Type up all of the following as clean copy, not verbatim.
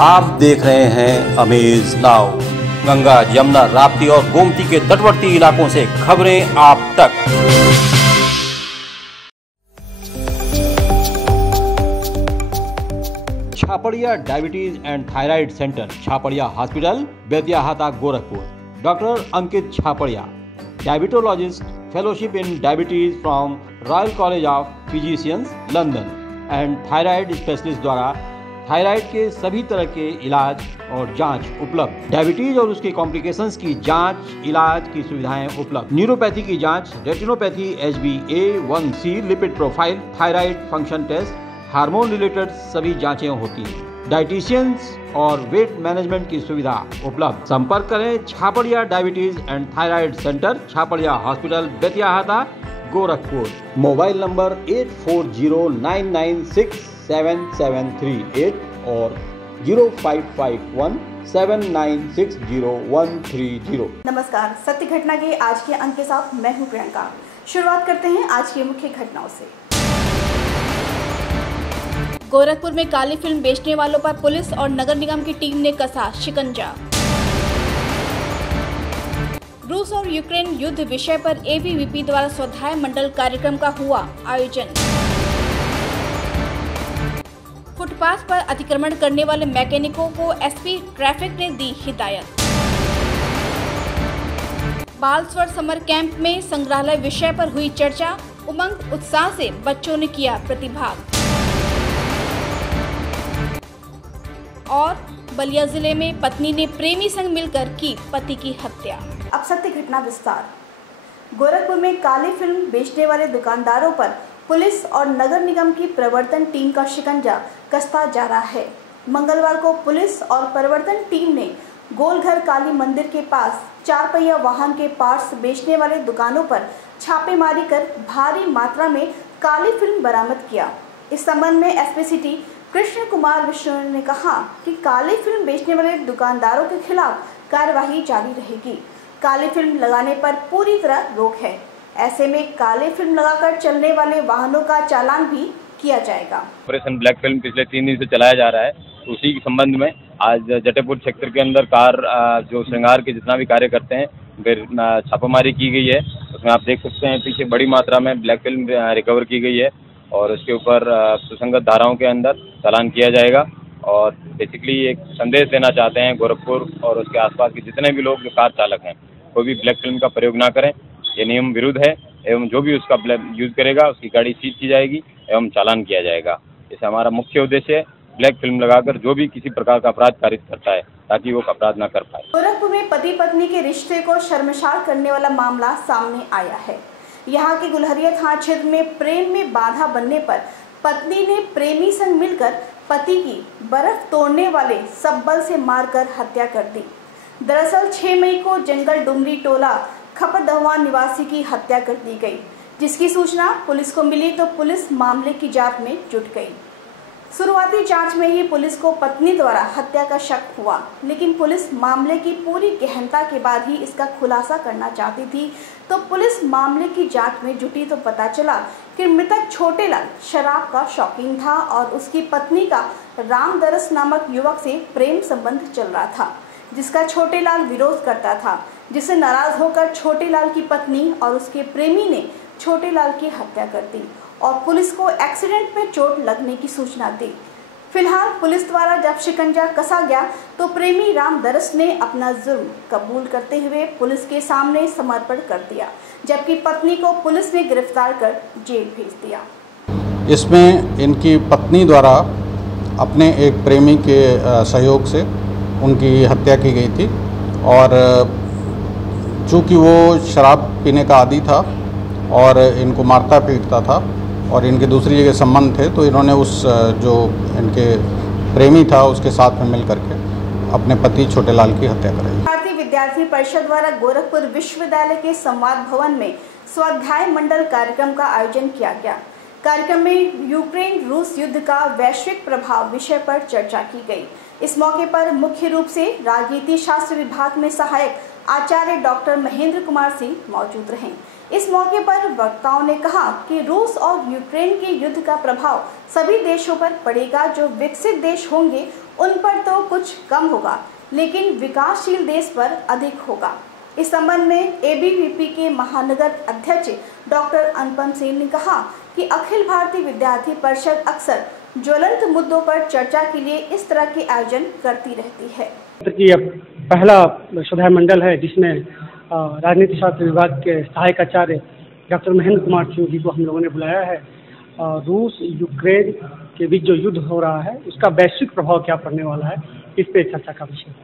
आप देख रहे हैं अमेज नाउ। गंगा, यमुना, राप्ती और गोमती के तटवर्ती इलाकों से खबरें आप तक। Chhaparia diabetes and thyroid centre, Chhaparia hospital, Betiahata, Gorakhpur. Doctor Ankit Chhaparia, diabetologist, fellowship in diabetes from Royal College of Physicians, London and thyroid specialist द्वारा थायराइड के सभी तरह के इलाज और जांच उपलब्ध। डायबिटीज और उसके कॉम्प्लिकेशंस की जांच, इलाज की सुविधाएं उपलब्ध। न्यूरोपैथी की जांच, retinopathy, HbA1c, lipid profile, thyroid function test, hormone related सभी जांचें होती हैं। डाइटिशियंस और वेट मैनेजमेंट की सुविधा उपलब्ध। संपर्क करें Chhaparia diabetes and thyroid centre, Chhaparia hospital, Betiahata, Gorakhpur. Mobile number 8409967738 और 0551796013 नमस्कार, सत्य घटना के आज के अंक के साथ मैं हूं प्रियंका। शुरुआत करते हैं आज की मुख्य घटनाओं से। गोरखपुर में काली फिल्म बेचने वालों पर पुलिस और नगर निगम की टीम ने कसा शिकंजा। रूस और यूक्रेन युद्ध विषय पर ABVP द्वारा स्वाध्याय मंडल कार्यक्रम का हुआ आयोजन। फुटपाथ पर अतिक्रमण करने वाले मैकेनिकों को SP ट्रैफिक ने दी हिदायत। बाल स्वर समर कैंप में संग्रहालय विषय पर हुई चर्चा, उमंग उत्साह से बच्चों ने किया प्रतिभाग। और बलिया जिले में पत्नी ने प्रेमी संग मिलकर की पति की हत्या। अब सत्य घटना विस्तार। गोरखपुर में काली फिल्म बेचने वाले दुकानदारों पर पुलिस और नगर निगम की प्रवर्तन टीम का शिकंजा कसता जा रहा है। मंगलवार को पुलिस और प्रवर्तन टीम ने गोलघर काली मंदिर के पास 4 पहिया वाहन के पार्ट्स बेचने वाले दुकानों पर छापेमारी कर भारी मात्रा में काली फिल्म बरामद किया। इस संबंध में SP सिटी कृष्ण कुमार विष्णु ने कहा कि काली फिल्म बेचने वाले दुकानदारों के खिलाफ कार्यवाही जारी रहेगी। काली फिल्म लगाने पर पूरी तरह रोक है। ऐसे में काली फिल्म लगाकर चलने वाले वाहनों का चालान भी किया जाएगा। ऑपरेशन ब्लैक फिल्म पिछले 3 दिन से चलाया जा रहा है। उसी के संबंध में आज जटेपुर सेक्टर के अंदर कार जो श्रृंगार के जितना भी कार्य करते हैं छापामारी की गई है। उसमें आप देख सकते हैं पीछे बड़ी मात्रा में ब्लैक फिल्म रिकवर की गई है और उसके ऊपर सुसंगत धाराओं के अंदर चालान किया जाएगा। और बेसिकली एक संदेश देना चाहते हैं गोरखपुर और उसके आसपास के जितने भी लोग जो कार चालक हैं, कोई भी ब्लैक फिल्म का प्रयोग ना करें। ये नियम विरुद्ध है एवं जो भी उसका यूज़ करेगा उसकी गाड़ी सीज की जाएगी एवं चालान किया जाएगा। इसे हमारा मुख्य उद्देश्य है ब्लैक फिल्म लगाकर जो भी किसी प्रकार का अपराध कारित करता है ताकि वो अपराध न कर पाए। गोरखपुर में पति पत्नी के रिश्ते को शर्मसार करने वाला मामला सामने आया है। यहाँ के गुलहरिया थाना क्षेत्र में प्रेम में बाधा बनने पर पत्नी ने प्रेमी संग मिलकर पति की बर्फ तोड़ने वाले सब्बल से मारकर हत्या कर दी। दरअसल 6 मई को जंगल डुमरी टोला खपतदहवा निवासी की हत्या कर दी गई। जिसकी सूचना पुलिस को मिली तो पुलिस मामले की जांच में जुट गई। शुरुआती जांच में ही पुलिस को पत्नी द्वारा हत्या का शक हुआ, लेकिन पुलिस मामले की पूरी गहनता के बाद ही इसका खुलासा करना चाहती थी। तो पुलिस मामले की जांच में जुटी तो पता चला कि मृतक छोटेलाल शराब का शौकीन था और उसकी पत्नी का रामदरस नामक युवक से प्रेम संबंध चल रहा था, जिसका छोटेलाल विरोध करता था। जिससे नाराज होकर छोटेलाल की पत्नी और उसके प्रेमी ने छोटेलाल की हत्या कर दी और पुलिस को एक्सीडेंट में चोट लगने की सूचना दी। फिलहाल पुलिस द्वारा जब शिकंजा कसा गया तो प्रेमी रामदरस ने अपना जुर्म कबूल करते हुए पुलिस के सामने समर्पण कर दिया, जबकि पत्नी को पुलिस ने गिरफ्तार कर जेल भेज दिया। इसमें इनकी पत्नी द्वारा अपने एक प्रेमी के सहयोग से उनकी हत्या की गई थी और चूँकि वो शराब पीने का आदी था और इनको मारता पीटता था और इनके दूसरी जगह संबंध थे, तो इन्होंने उस जो इनके प्रेमी था उसके साथ में मिल करके अपने पति छोटेलाल की हत्या कराई। भारतीय विद्यार्थी परिषद द्वारा गोरखपुर विश्वविद्यालय के संवाद भवन में स्वाध्याय मंडल कार्यक्रम का आयोजन किया गया। कार्यक्रम में यूक्रेन रूस युद्ध का वैश्विक प्रभाव विषय पर चर्चा की गई। इस मौके पर मुख्य रूप से राजनीति शास्त्र विभाग में सहायक आचार्य डॉक्टर महेंद्र कुमार सिंह मौजूद रहे। इस मौके पर वक्ताओं ने कहा कि रूस और यूक्रेन के युद्ध का प्रभाव सभी देशों पर पड़ेगा। जो विकसित देश होंगे उन पर तो कुछ कम होगा, लेकिन विकासशील देश पर अधिक होगा। इस संबंध में एबीवीपी के महानगर अध्यक्ष डॉक्टर अनुपम सिंह ने कहा कि अखिल भारतीय विद्यार्थी परिषद अक्सर ज्वलंत मुद्दों पर चर्चा के लिए इस तरह के आयोजन करती रहती है। पहला स्वाध्याय मंडल है जिसमें राजनीति शास्त्र विभाग के सहायक आचार्य डॉक्टर महेंद्र कुमार सिंह जी को हम लोगों ने बुलाया है। रूस यूक्रेन के बीच जो युद्ध हो रहा है उसका वैश्विक प्रभाव क्या पड़ने वाला है, इस पे चर्चा का विषय है।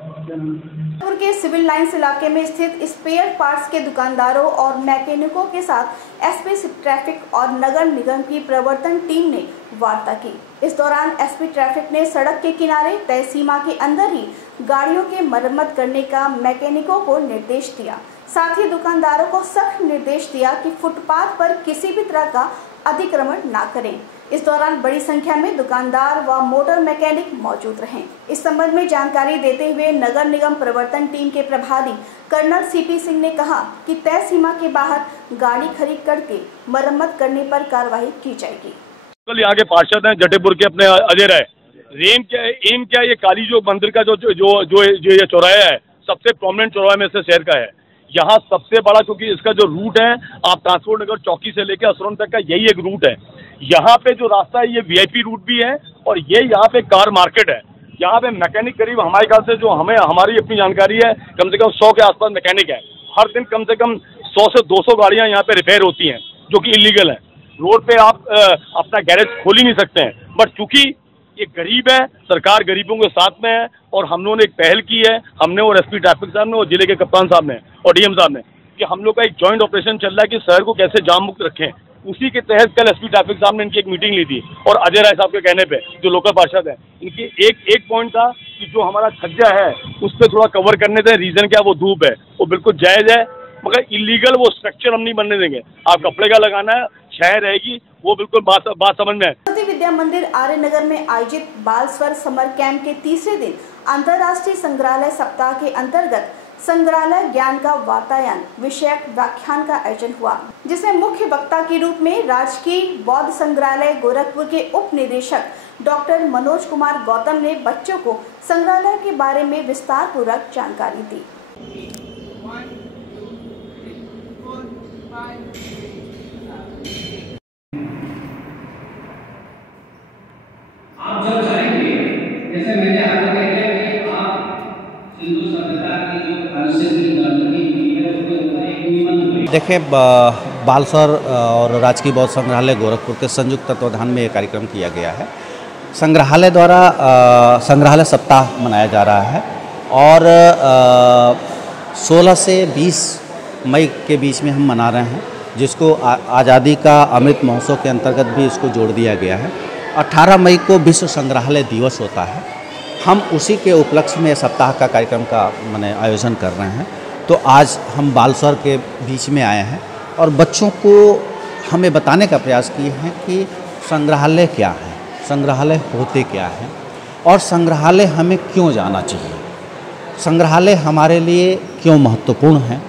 के सिविल लाइंस इलाके में स्थित स्पेयर पार्ट्स के दुकानदारों और मैकेनिकों के साथ एसपी ट्रैफिक और नगर निगम की प्रवर्तन टीम ने वार्ता की। इस दौरान एसपी ट्रैफिक ने सड़क के किनारे तय सीमा के अंदर ही गाड़ियों के मरम्मत करने का मैकेनिकों को निर्देश दिया। साथ ही दुकानदारों को सख्त निर्देश दिया कि फुटपाथ पर किसी भी तरह का अतिक्रमण ना करें। इस दौरान बड़ी संख्या में दुकानदार व मोटर मैकेनिक मौजूद रहे। इस संबंध में जानकारी देते हुए नगर निगम प्रवर्तन टीम के प्रभारी कर्नल सीपी सिंह ने कहा कि तय सीमा के बाहर गाड़ी खरीद करके मरम्मत करने पर कार्रवाई की जाएगी। कल यहाँ के पार्षद हैं जटेपुर के अपने अजय राय, एम क्या ये काली जो मंदिर का जो ये चौराहा है सबसे प्रोमिनेंट चौराहे में से शहर का है। यहाँ सबसे बड़ा, क्योंकि इसका जो रूट है आप ट्रांसपोर्ट नगर चौकी से लेकर असरोन तक का यही एक रूट है। यहाँ पे जो रास्ता है ये वीआईपी रूट भी है और ये यहाँ पे कार मार्केट है। यहाँ पे मैकेनिक करीब हमारे ख्याल से जो हमारी अपनी जानकारी है कम से कम 100 के आसपास मैकेनिक है। हर दिन कम से कम 100 से 200 गाड़ियाँ यहाँ पे रिपेयर होती हैं जो कि इलीगल है। रोड पे आप अपना गैरेज खोल ही नहीं सकते हैं, बट चूंकि ये गरीब है, सरकार गरीबों के साथ में है और हम लोगों ने एक पहल की है, हमने और एसपी ट्रैफिक साहब ने और जिले के कप्तान साहब ने और डीएम साहब ने, कि हम लोग का एक जॉइंट ऑपरेशन चल रहा है कि शहर को कैसे जाम मुक्त रखें। उसी के तहत कल एसपी ट्रैफिक साहब ने इनकी एक मीटिंग ली थी और अजय राय साहब के कहने पे जो लोकल पार्षद है इनकी एक पॉइंट था कि जो हमारा छज्जा है उस पर थोड़ा कवर करने दें। रीजन क्या, वो धूप है, वो बिल्कुल जायज़ है, मगर इलीगल वो स्ट्रक्चर हम नहीं बनने देंगे। आप कपड़े का लगाना है, छाया रहेगी, वो बिल्कुल बात समझ में है। सरस्वती विद्या मंदिर आर्य नगर में आयोजित बाल स्वर समर कैंप के तीसरे दिन अंतर्राष्ट्रीय संग्रहालय सप्ताह के अंतर्गत संग्रहालय ज्ञान का वातायन विषयक व्याख्यान का आयोजन हुआ, जिसमें मुख्य वक्ता के रूप में राजकीय बौद्ध संग्रहालय गोरखपुर के उप निदेशक डॉक्टर मनोज कुमार गौतम ने बच्चों को संग्रहालय के बारे में विस्तार पूर्वक जानकारी दी। आप जब जाएंगे, जैसे मैंने आपको कहा कि आप सिंधु सभ्यता की जो अनसिद्ध गणतंत्री हुई है उसके ऊपर एक निबंध। देखिए, बालसर और राजकीय बौद्ध संग्रहालय गोरखपुर के संयुक्त तत्वाधान में ये कार्यक्रम किया गया है। संग्रहालय द्वारा संग्रहालय सप्ताह मनाया जा रहा है और 16 से 20 मई के बीच में हम मना रहे हैं, जिसको आज़ादी का अमृत महोत्सव के अंतर्गत भी इसको जोड़ दिया गया है। 18 मई को विश्व संग्रहालय दिवस होता है, हम उसी के उपलक्ष्य में सप्ताह का कार्यक्रम का आयोजन कर रहे हैं। तो आज हम बालसर के बीच में आए हैं और बच्चों को हमें बताने का प्रयास किए हैं कि संग्रहालय क्या है, संग्रहालय होते क्या हैं और संग्रहालय हमें क्यों जाना चाहिए, संग्रहालय हमारे लिए क्यों महत्वपूर्ण है।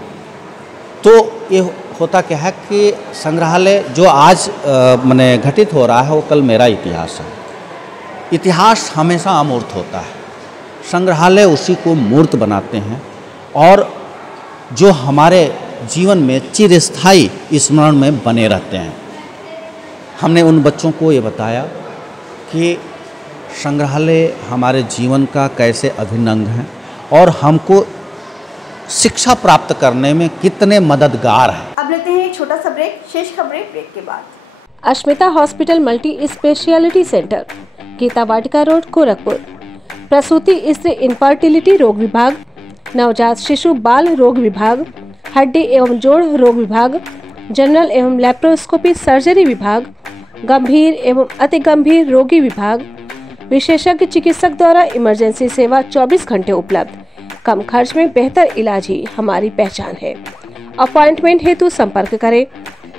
तो ये होता क्या है कि संग्रहालय जो आज घटित हो रहा है वो कल मेरा इतिहास है। इतिहास हमेशा अमूर्त होता है, संग्रहालय उसी को मूर्त बनाते हैं और जो हमारे जीवन में चिरस्थायी स्मरण में बने रहते हैं। हमने उन बच्चों को ये बताया कि संग्रहालय हमारे जीवन का कैसे अभिन्न अंग है और हमको शिक्षा प्राप्त करने में कितने मददगार है। अब लेते हैं एक छोटा सा ब्रेक, शेष खबरें ब्रेक के बाद। Ashmita hospital multi speciality centre, Gita Vatika road, Gorakhpur. प्रसूति स्त्री इनफर्टिलिटी रोग विभाग, नवजात शिशु बाल रोग विभाग, हड्डी एवं जोड़ रोग विभाग, जनरल एवं लैप्रोस्कोपी सर्जरी विभाग, गंभीर एवं अति गंभीर रोगी विभाग, विशेषज्ञ चिकित्सक द्वारा इमरजेंसी सेवा 24 घंटे उपलब्ध। कम खर्च में बेहतर इलाज ही हमारी पहचान है। अपॉइंटमेंट हेतु संपर्क करें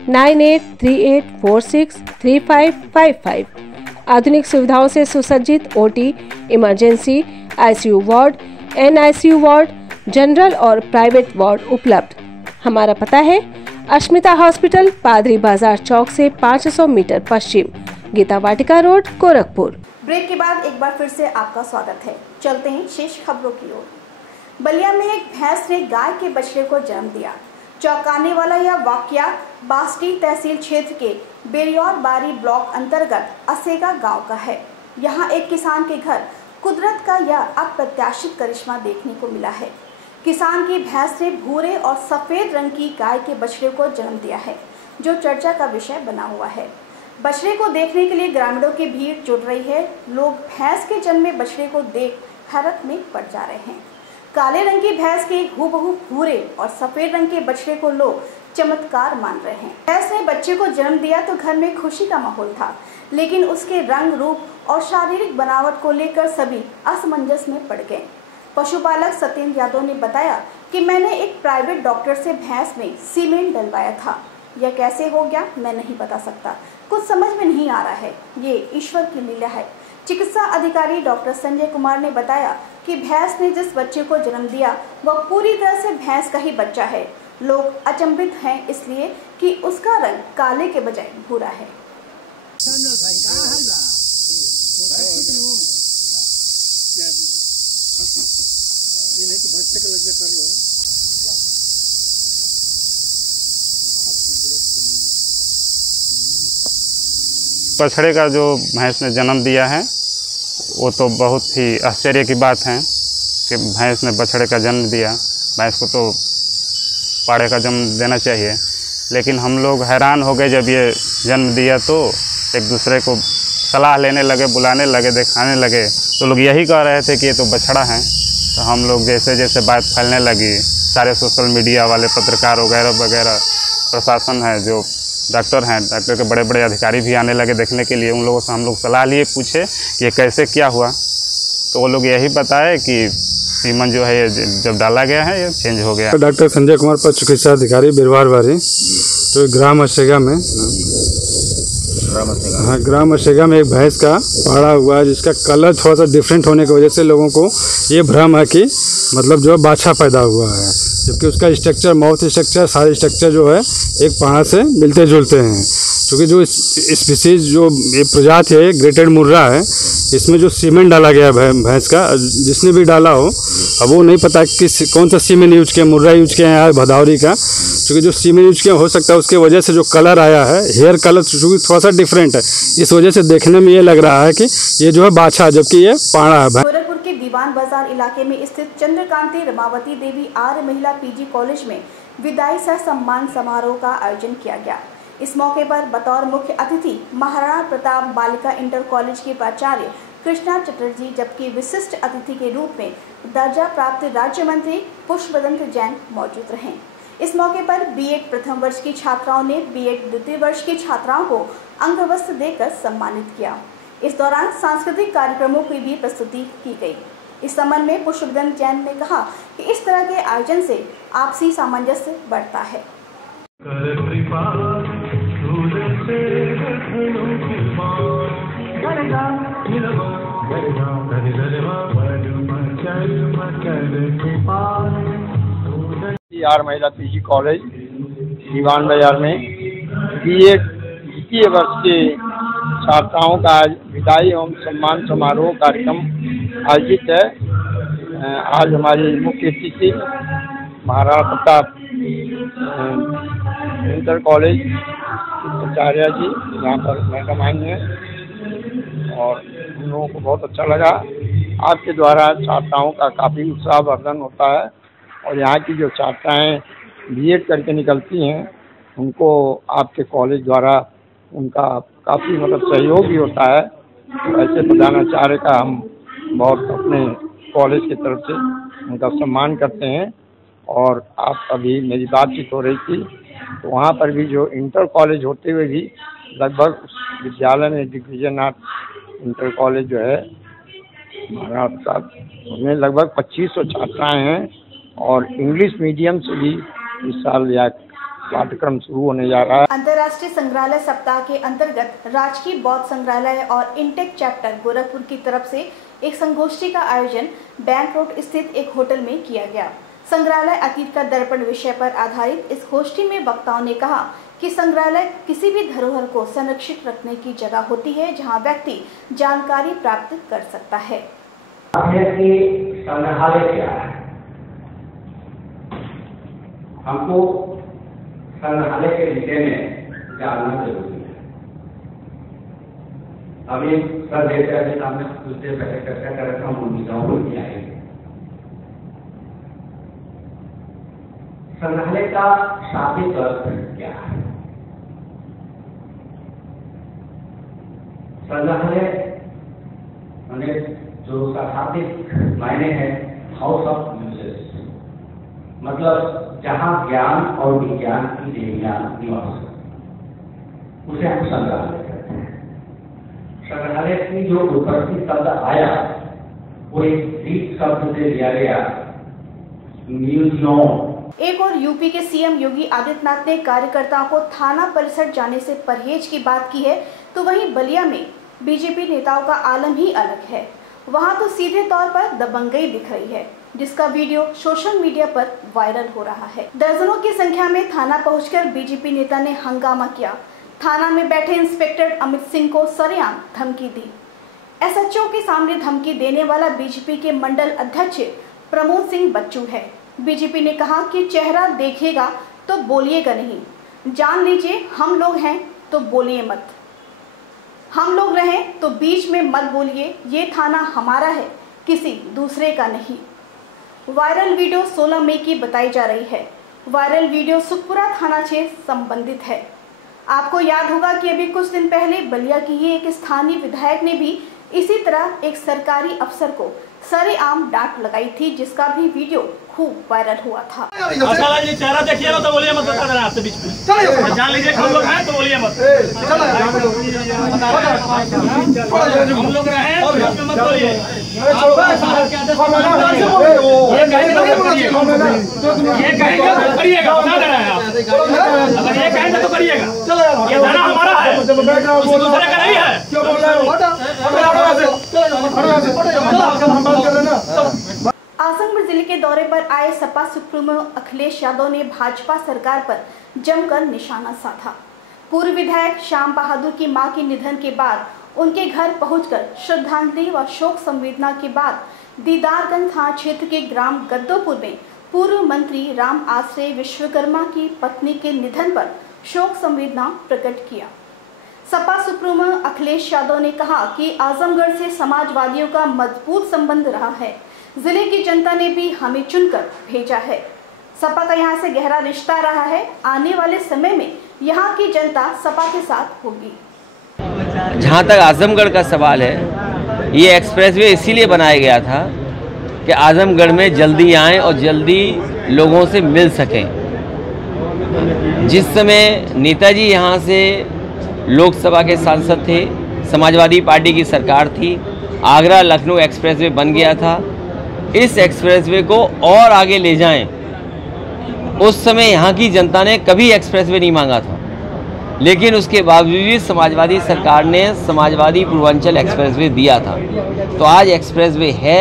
9838463555। आधुनिक सुविधाओं से सुसज्जित OT, emergency, ICU ward, NICU ward, general और प्राइवेट वार्ड उपलब्ध। हमारा पता है अश्मिता हॉस्पिटल, पादरी बाजार चौक से 500 मीटर पश्चिम, गीता वाटिका रोड, गोरखपुर। ब्रेक के बाद एक बार फिर से आपका स्वागत है। चलते हैं शेष खबरों की ओर। बलिया में एक भैंस ने गाय के बछड़े को जन्म दिया। चौंकाने वाला यह वाकया बास्ती तहसील क्षेत्र के बेरियौर बारी ब्लॉक अंतर्गत असेगा गांव का है। यहां एक किसान के घर कुदरत का यह अप्रत्याशित करिश्मा देखने को मिला है। किसान की भैंस ने भूरे और सफेद रंग की गाय के बछड़े को जन्म दिया है, जो चर्चा का विषय बना हुआ है। बछड़े को देखने के लिए ग्रामीणों की भीड़ जुट रही है। लोग भैंस के जन्मे बछड़े को देख हैरत में पड़ जा रहे हैं। काले रंग की भैंस के हूबहू भूरे और सफेद रंग के बछड़े को लोग चमत्कार मान रहे हैं। भैंस ने बच्चे को जन्म दिया तो घर में खुशी का माहौल था, लेकिन उसके रंग, रूप और शारीरिक बनावट को लेकर सभी असमंजस में पड़ गए। पशुपालक सत्येंद्र यादव ने बताया कि मैंने एक प्राइवेट डॉक्टर से भैंस में सीमेंट डलवाया था। यह कैसे हो गया मैं नहीं बता सकता, कुछ समझ में नहीं आ रहा है। ये ईश्वर की लीला है। चिकित्सा अधिकारी डॉक्टर संजय कुमार ने बताया कि भैंस ने जिस बच्चे को जन्म दिया वह पूरी तरह से भैंस का ही बच्चा है। लोग अचंभित हैं इसलिए कि उसका रंग काले के बजाय भूरा है। बछड़े का जो भैंस ने जन्म दिया है वो तो बहुत ही आश्चर्य की बात है कि भैंस ने बछड़े का जन्म दिया। भैंस को तो पाड़े का जन्म देना चाहिए, लेकिन हम लोग हैरान हो गए जब ये जन्म दिया तो एक दूसरे को सलाह लेने लगे, बुलाने लगे, दिखाने लगे। तो लोग यही कह रहे थे कि ये तो बछड़ा है। तो हम लोग जैसे जैसे बात फैलने लगी, सारे सोशल मीडिया वाले, पत्रकार वगैरह वगैरह, प्रशासन है, जो डॉक्टर हैं, डॉक्टर के बड़े बड़े अधिकारी भी आने लगे देखने के लिए। उन लोगों से हम लोग सलाह लिए, पूछे कि ये कैसे क्या हुआ। तो वो लोग यही बताए कि सीमन जो है ये जब डाला गया है ये चेंज हो गया। डॉक्टर संजय कुमार, पशु चिकित्सा अधिकारी, बेरियौर बारी, तो ग्राम असेगा में, हाँ, ग्राम असेगा में एक भैंस का पाड़ा हुआ है जिसका कलर थोड़ा सा डिफरेंट होने की वजह से लोगों को ये भ्रम है कि मतलब जो है बाछा पैदा हुआ है, जबकि उसका स्ट्रक्चर, माउथ स्ट्रक्चर, सारे स्ट्रक्चर जो है एक पाड़ा से मिलते जुलते हैं। क्योंकि जो स्पीसीज जो ये प्रजाति है ग्रेटेड मुर्रा है, इसमें जो सीमेंट डाला गया भैंस का, जिसने भी डाला हो, अब वो नहीं पता कि कौन सा सीमेंट यूज किया, मुर्रा यूज किया है या भदौरी का। क्योंकि जो सीमेंट यूज किया हो सकता है उसके वजह से जो कलर आया है, हेयर कलर चूँकि थोड़ा सा डिफरेंट है, इस वजह से देखने में ये लग रहा है कि ये जो है बाछा, जबकि ये पाड़ा है। गोरखपुर के दीवान बाजार इलाके में स्थित चंद्रकांति रमावती देवी आर्य महिला पीजी कॉलेज में विदाई सह सम्मान समारोह का आयोजन किया गया। इस मौके पर बतौर मुख्य अतिथि महाराणा प्रताप बालिका इंटर कॉलेज के प्राचार्य कृष्णा चटर्जी, जबकि विशिष्ट अतिथि के रूप में दर्जा प्राप्त राज्य मंत्री पुष्पवंत जैन मौजूद रहे। इस मौके पर बीएड प्रथम वर्ष की छात्राओं ने बीएड द्वितीय वर्ष की छात्राओं को अंगवस्त्र देकर सम्मानित किया। इस दौरान सांस्कृतिक कार्यक्रमों की भी प्रस्तुति की गई। इस संबंध में पुष्पवंत जैन ने कहा कि इस तरह के आयोजन से आपसी सामंजस्य बढ़ता है। आर्य महिला पीजी कॉलेज दीवान बाजार में बीएड द्वितीय वर्ष के छात्राओं का आज विदाई एवं सम्मान समारोह कार्यक्रम आयोजित है। आज हमारी मुख्य अतिथि महाराणा प्रताप इंटर कॉलेज प्राचार्य जी यहाँ पर मैडम आई हैं और उन लोगों को बहुत अच्छा लगा। आपके द्वारा छात्राओं का काफ़ी उत्साहवर्धन होता है और यहाँ की जो छात्राएँ बीएड करके निकलती हैं उनको आपके कॉलेज द्वारा उनका काफ़ी मतलब सहयोग भी होता है। तो ऐसे प्रधानाचार्य का हम बहुत अपने कॉलेज की तरफ से उनका सम्मान करते हैं। और आप अभी मेरी बातचीत हो रही थी तो वहाँ पर भी जो इंटर कॉलेज होते हुए भी लगभग उस विद्यालय में दिग्विजयनाथ इंटर कॉलेज जो है महाराणा प्रताप, उसमें लगभग 2500 छात्राएँ हैं और इंग्लिश मीडियम से भी इस साल यह पाठ्यक्रम शुरू होने जा रहा है। अंतर्राष्ट्रीय संग्रहालय सप्ताह के अंतर्गत राजकीय बौद्ध संग्रहालय और इंटेक चैप्टर गोरखपुर की तरफ से एक संगोष्ठी का आयोजन बैंक रोड स्थित एक होटल में किया गया। संग्रहालय अतीत का दर्पण विषय पर आधारित इस गोष्ठी में वक्ताओं ने कहा कि संग्रहालय किसी भी धरोहर को संरक्षित रखने की जगह होती है जहां व्यक्ति जानकारी प्राप्त कर सकता है। संग्रहालय क्या है? हमको संग्रहालय के विषय में जानना जरूरी है। अभी सर देवता के सामने कुछ देर पहले चर्चा कर रहे थे, हम उन विषयों को भी आएंगे। संग्रहालय का शाब्दिक अर्थ क्या है? संग्रहालय माने जो उसका शाब्दिक मायने है हाउस ऑफ म्यूजियम, मतलब जहां ज्ञान और विज्ञान की देवियां निवास करती, उसे हम संग्रहालय कहते हैं। संग्रहालय की जो उत्पत्ति शब्द आया वो एक ग्रीक शब्द से लिया गया म्यूजियम। एक और यूपी के सीएम योगी आदित्यनाथ ने कार्यकर्ताओं को थाना परिसर जाने से परहेज की बात की है, तो वहीं बलिया में बीजेपी नेताओं का आलम ही अलग है। वहां तो सीधे तौर पर दबंगई दिख रही है, जिसका वीडियो सोशल मीडिया पर वायरल हो रहा है। दर्जनों की संख्या में थाना पहुंचकर बीजेपी नेता ने हंगामा किया। थाना में बैठे इंस्पेक्टर अमित सिंह को सरेआम धमकी दी। एसएचओ के सामने धमकी देने वाला बीजेपी के मंडल अध्यक्ष प्रमोद सिंह बच्चू है। बीजेपी ने कहा कि चेहरा देखिएगा तो बोलिएगा नहीं, जान लीजिए हम लोग हैं तो बोलिए मत, हम लोग रहें तो बीच में मत बोलिए, ये थाना हमारा है, किसी दूसरे का नहीं। वायरल वीडियो 16 मई की बताई जा रही है। वायरल वीडियो सुखपुरा थाना से संबंधित है। आपको याद होगा कि अभी कुछ दिन पहले बलिया की ही एक स्थानीय विधायक ने भी इसी तरह एक सरकारी अफसर को सरेआम डांट लगाई थी, जिसका भी वीडियो खूब वायरल हुआ था। चेहरा देखिए तो बोलिए मत, आपसे बीच में जान लीजिए हम लोग हैं तो बोलिए मत, हम लोग हैं तो बीच में मत बोलिए। ये कहेंगे तो करिएगा, बता दे रहे हैं आप। अगर ये कहेंगे तो करिएगा, ये थाना हमारा है, दूसरे का नहीं है। आजमगढ़ जिले के दौरे पर आए सपा सुप्रीमो अखिलेश यादव ने भाजपा सरकार पर जमकर निशाना साधा। पूर्व विधायक श्याम बहादुर की मां के निधन के बाद उनके घर पहुंचकर श्रद्धांजलि व शोक संवेदना के बाद दीदारगंज थाना क्षेत्र के ग्राम गद्दोपुर में पूर्व मंत्री राम आश्रय विश्वकर्मा की पत्नी के निधन पर शोक संवेदना प्रकट किया। सपा सुप्रीमो अखिलेश यादव ने कहा कि आजमगढ़ से समाजवादियों का मजबूत संबंध रहा है। जिले की जनता ने भी हमें चुनकर भेजा है। सपा का यहाँ से गहरा रिश्ता रहा है। आने वाले समय में यहाँ की जनता सपा के साथ होगी। जहाँ तक आजमगढ़ का सवाल है, ये एक्सप्रेसवे इसीलिए बनाया गया था कि आजमगढ़ में जल्दी आएँ और जल्दी लोगों से मिल सकें। जिस समय नेताजी यहाँ से लोकसभा के सांसद थे, समाजवादी पार्टी की सरकार थी, आगरा लखनऊ एक्सप्रेसवे बन गया था। इस एक्सप्रेसवे को और आगे ले जाएं। उस समय यहाँ की जनता ने कभी एक्सप्रेसवे नहीं मांगा था, लेकिन उसके बावजूद भी समाजवादी सरकार ने समाजवादी पूर्वांचल एक्सप्रेसवे दिया था। तो आज एक्सप्रेसवे है,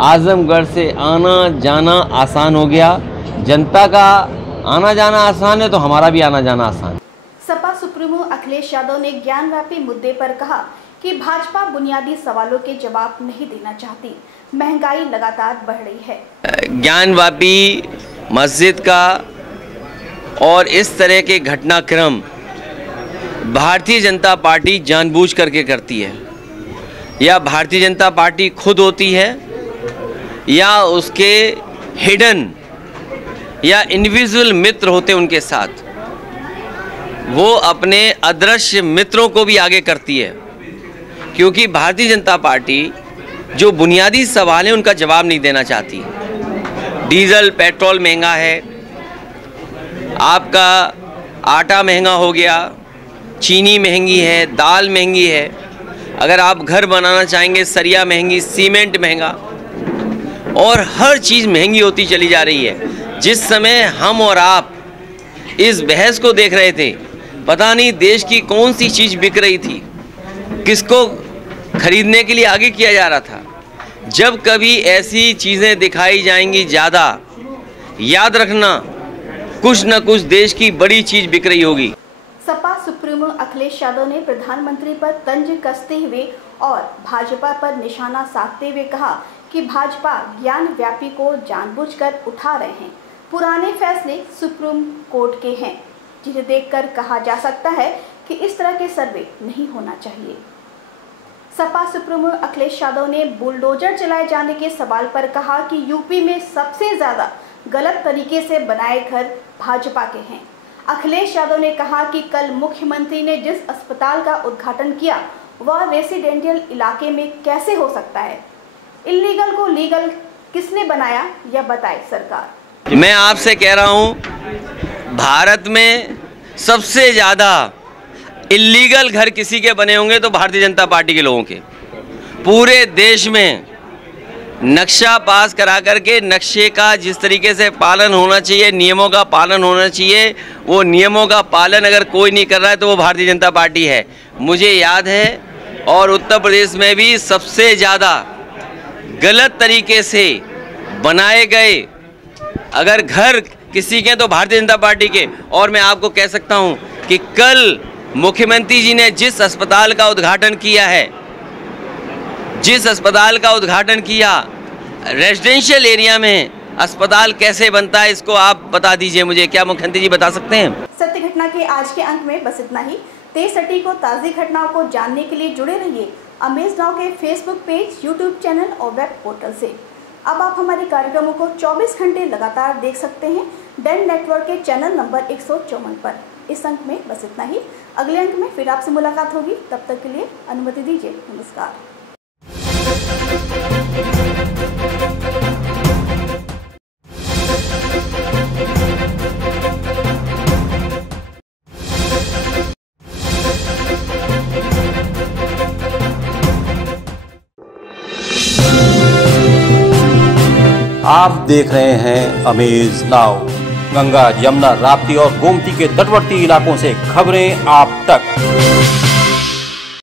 आजमगढ़ से आना जाना आसान हो गया। जनता का आना जाना आसान है तो हमारा भी आना जाना आसान है। सपा सुप्रीमो अखिलेश यादव ने ज्ञानव्यापी मुद्दे पर कहा कि भाजपा बुनियादी सवालों के जवाब नहीं देना चाहती। महंगाई लगातार बढ़ रही है। ज्ञानव्यापी मस्जिद का और इस तरह के घटनाक्रम भारतीय जनता पार्टी जानबूझ करके करती है, या भारतीय जनता पार्टी खुद होती है, या उसके हिडन या इंडिविजुअल मित्र होते उनके साथ। वो अपने अदृश्य मित्रों को भी आगे करती है, क्योंकि भारतीय जनता पार्टी जो बुनियादी सवाल है उनका जवाब नहीं देना चाहती। डीजल पेट्रोल महंगा है, आपका आटा महंगा हो गया, चीनी महंगी है, दाल महंगी है, अगर आप घर बनाना चाहेंगे सरिया महंगी, सीमेंट महंगा, और हर चीज़ महंगी होती चली जा रही है। जिस समय हम और आप इस बहस को देख रहे थे, पता नहीं देश की कौन सी चीज़ बिक रही थी, किसको खरीदने के लिए आगे किया जा रहा था। जब कभी ऐसी चीज़ें दिखाई जाएंगी ज़्यादा, याद रखना कुछ न कुछ देश की बड़ी चीज बिक रही होगी। सपा सुप्रीमो अखिलेश यादव ने प्रधानमंत्री पर तंज कसते हुए और भाजपा पर निशाना साधते हुए कहा कि भाजपा ज्ञान व्यापी को जानबूझकर उठा रहे हैं। पुराने फैसले सुप्रीम कोर्ट के हैं, जिन्हें देखकर कहा जा सकता है कि इस तरह के सर्वे नहीं होना चाहिए। सपा सुप्रीमो अखिलेश यादव ने बुलडोजर चलाए जाने के सवाल पर कहा कि यूपी में सबसे ज्यादा गलत तरीके से बनाए घर भाजपा के हैं। अखिलेश यादव ने कहा कि कल मुख्यमंत्री ने जिस अस्पताल का उद्घाटन किया वह रेसिडेंशियल इलाके में कैसे हो सकता है। इल्लीगल को लीगल किसने बनाया यह बताए सरकार। मैं आपसे कह रहा हूं, भारत में सबसे ज्यादा इल्लीगल घर किसी के बने होंगे तो भारतीय जनता पार्टी के लोगों के। पूरे देश में नक्शा पास करा करके नक्शे का जिस तरीके से पालन होना चाहिए, नियमों का पालन होना चाहिए, वो नियमों का पालन अगर कोई नहीं कर रहा है तो वो भारतीय जनता पार्टी है। मुझे याद है, और उत्तर प्रदेश में भी सबसे ज़्यादा गलत तरीके से बनाए गए अगर घर किसी के तो भारतीय जनता पार्टी के। और मैं आपको कह सकता हूं कि कल मुख्यमंत्री जी ने जिस अस्पताल का उद्घाटन किया है, जिस अस्पताल का उद्घाटन किया, रेजिडेंशियल एरिया में अस्पताल कैसे बनता है इसको आप बता दीजिए मुझे। क्या मुख्यमंत्री जी बता सकते हैं? सत्य घटना के आज के अंक में बस इतना ही। तेज सटी को ताज़ी घटनाओं को जानने के लिए जुड़े रहिए अमेज नाउ के फेसबुक पेज, यूट्यूब चैनल और वेब पोर्टल से। अब आप हमारे कार्यक्रमों को 24 घंटे लगातार देख सकते हैं डेन नेटवर्क के चैनल नंबर 154 पर। इस अंक में बस इतना ही। अगले अंक में फिर आपसे मुलाकात होगी, तब तक के लिए अनुमति दीजिए। नमस्कार। आप देख रहे हैं अमेज नाउ। गंगा, यमुना, राप्ती और गोमती के तटवर्ती इलाकों से खबरें आप तक।